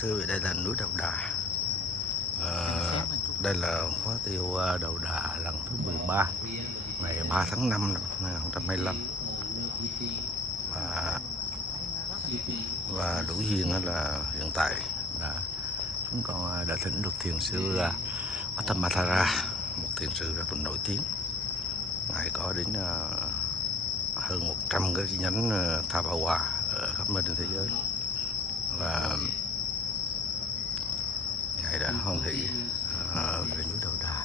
thưa vị, đây là núi Đầu Đà. Đây là khóa tiêu Đầu Đà lần thứ 13, ngày 3 tháng 5 năm 2025. Và đủ duyên là hiện tại chúng con đã thỉnh được thiền sư Attamathara, một thiền sư rất là nổi tiếng. Ngài có đến hơn 100 cái chi nhánh Thabawa ở khắp nơi trên thế giới, và Ngài đã hoan hỷ về núi Đầu Đà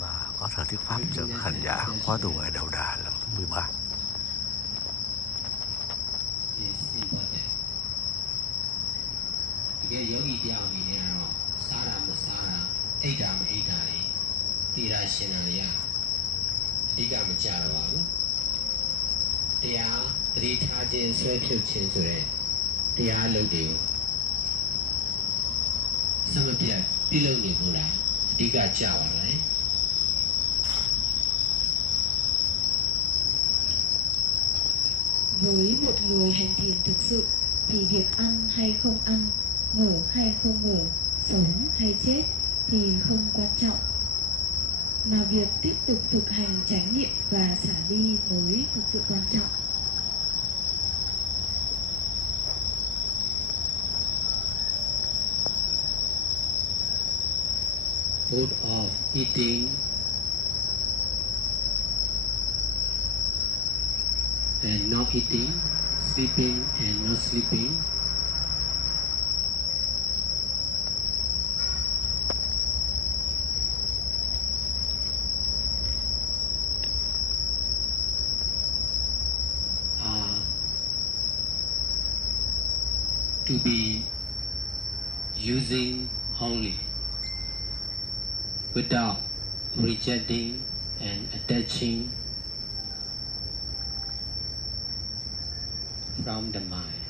và có thể thuyết pháp cho các hành giả khóa tu ngày Đầu Đà lần thứ 13. Cái yogi tiêu này nó sa ra mà sa ra, ấy ra mà ấy ra đấy, đi ra xin này à, đi cả mà trả rồi à, đi à, đi tham gia xoay phiếu chiến rồi, đi à lâu điều, sao mà bây giờ đi lâu nhiều không đã, đi cả trả rồi đấy. Với một người hành thiền thực sự thì việc ăn hay không ăn, ngủ hay không ngủ, sống hay chết thì không quan trọng, mà việc tiếp tục thực hành chánh niệm và xả ly mới thực sự quan trọng. Food of eating and not eating, sleeping and not sleeping, to be using only without rejecting and attaching from the mind.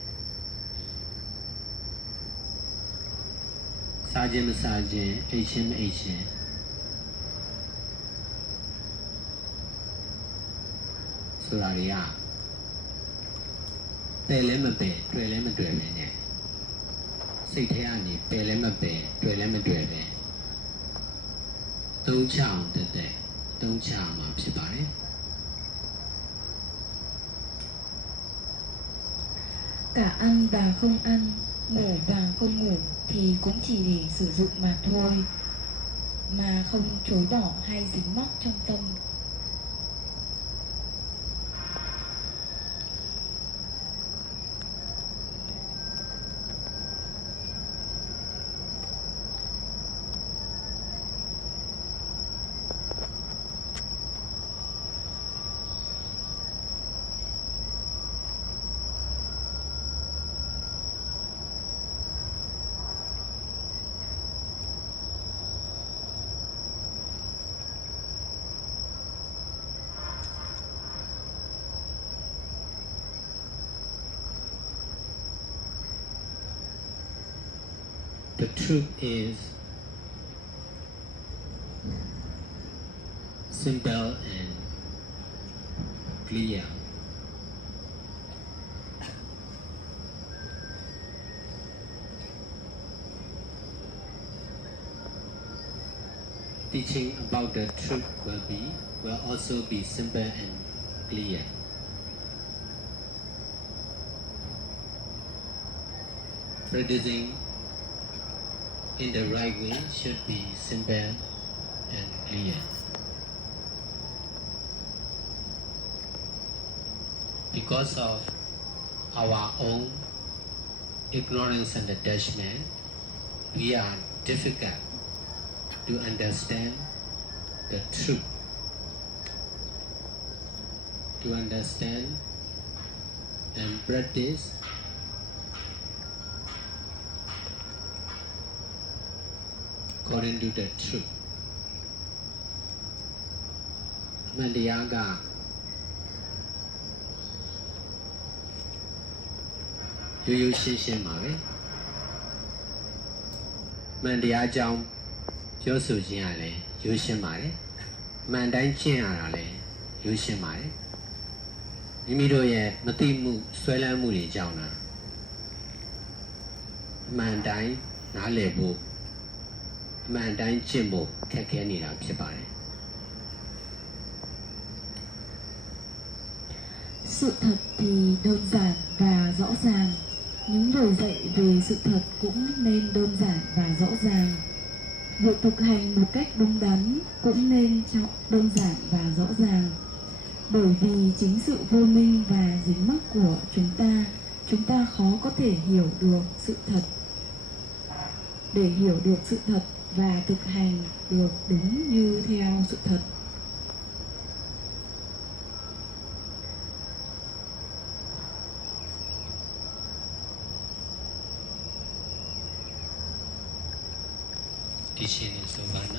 Sajin masajin, Him Him. Suraria. Pele mà bể, đuổi lấy mà đuổi về nhỉ. Xây thế anh nhỉ, pele mà bể, đuổi lấy mà đuổi về. Tông chào được đấy, tông chào màဖြစ်bài. Cả ăn và không ăn, ngủ và không ngủ thì cũng chỉ để sử dụng mà thôi, mà không chối bỏ hay dính mắc trong tâm. The truth is simple and clear. Teaching about the truth will also be simple and clear. Practicing in the right way should be simple and clear. Because of our own ignorance and attachment, we are difficult to understand the truth, to understand and practice according to the truth. Mandiyaga Yu Shin Mare Mandiyajam Josu Jiale Yu Shin Mare Mandan Chiarale Yu Shin Mare Nimido ye Matimu Swela Muri Jauna အမှန်တိုင်းနားလည်ဖို့အမှန်တိုင်းကျင့်ဖို့ခက်ခဲနေတာဖြစ်ပါတယ် Sự thật thì đơn giản và rõ ràng. Những lời dạy về sự thật cũng nên đơn giản và rõ ràng. Việc thực hành một cách đúng đắn cũng nên đơn giản và rõ ràng. Bởi vì chính sự vô minh và dính mắc của chúng ta khó có thể hiểu được sự thật. Để hiểu được sự thật và thực hành được đúng như theo sự thật. Đi xin số ပါနော်